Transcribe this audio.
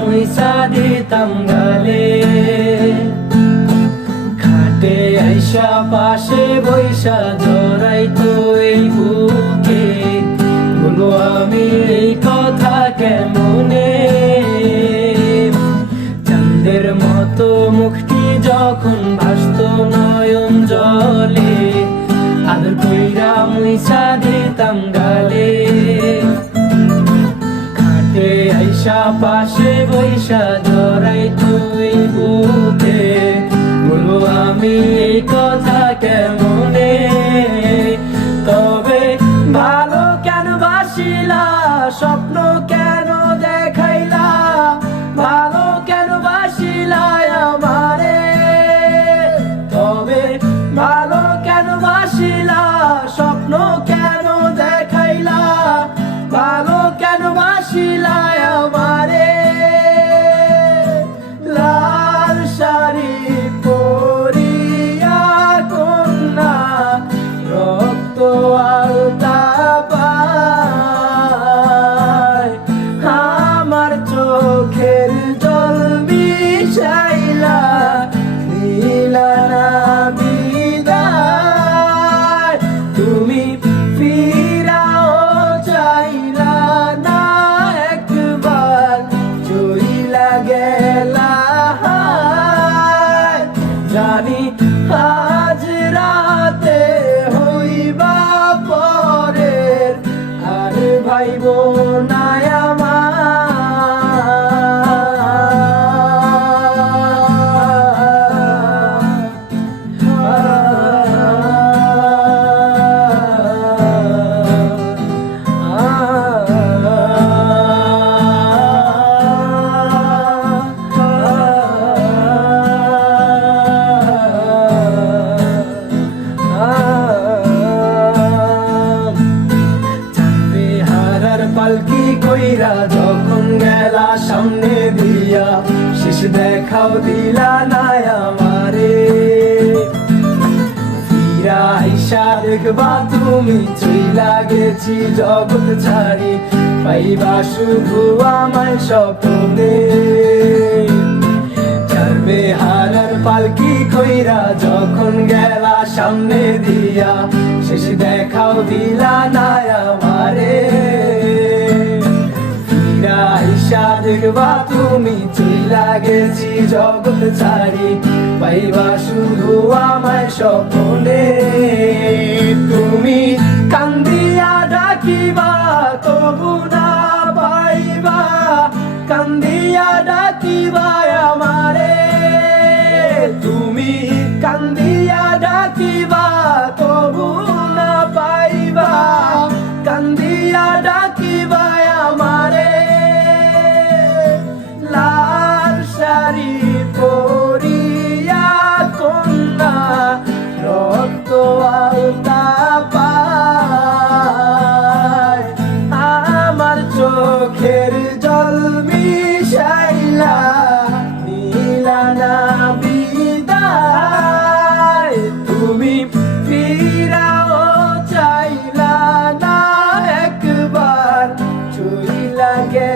মুইসা দিতাম গালে। খাটে আইসা পাশে বৈশা জড়াইতো এই বুকে, বলো আমি এই কথা কেমনে। চাঁদের মতো মুখটি যখন ভাসতো নয়ন জলে, আদর কইরা মুইসা দিতাম গালে। খাটে আইসা পাশে বৈশা জড়াইতো এই বুকে, বলো আমি এই কথা কেমনে। তবে ভালো কেন বাসিলা, স্বপ্ন কেন দেখাইলা, ভালো কেন বাসিলা আমারে। তবে ভালো কেন বাসিলা, স্বপ্ন কেন দেখাইলা, ভালো কেন বাসিলা আমারে। লাল শাড়ি পরিয়া কন্যা রক্ত আলতা পায়, আমার চোখের জল মিশাইলা দিলা না বিদায়। তুমি ফিরাও চাইলা না একবার, চইলা গেলা। জানি আজ রাতে হইবা পরের, আর ভাইব না পালকি কইরা যখন গেলা সামনে দিয়া, শেষ দেখাও দিলা না আমারে। ফিরা আইসা দেখবা তুমি চইলা গেছি জগৎ ছাড়ি, পাইবা শুধু আমায় স্বপ্নে। ছাড়বে হারার পালকি কইরা যখন গেলা সামনে দিয়া, শেষ দেখাও দিলা না আমারে। আইসা দেখবা তুমি চইলা গেছি জগৎ ছাড়ি, পাইবা শুধু আমায় স্বপ্নে। তুমি কান্দিয়া ডাকিবা তবু না পাইবা, কান্দিয়া ডাকিবা আমারে। তুমি কান্দিয়া ডাকিবা তবু না পাইবা, কান্দিয়া ডাকিবা আমারে। লাল শাড়ি পরিয়া কন্যা রক্ত আলতা পায়, আমার চোখের জল মিশাইলা দিলা না বিদায়। তুমি ফিরাও চাইলা না একবার, চইলা গে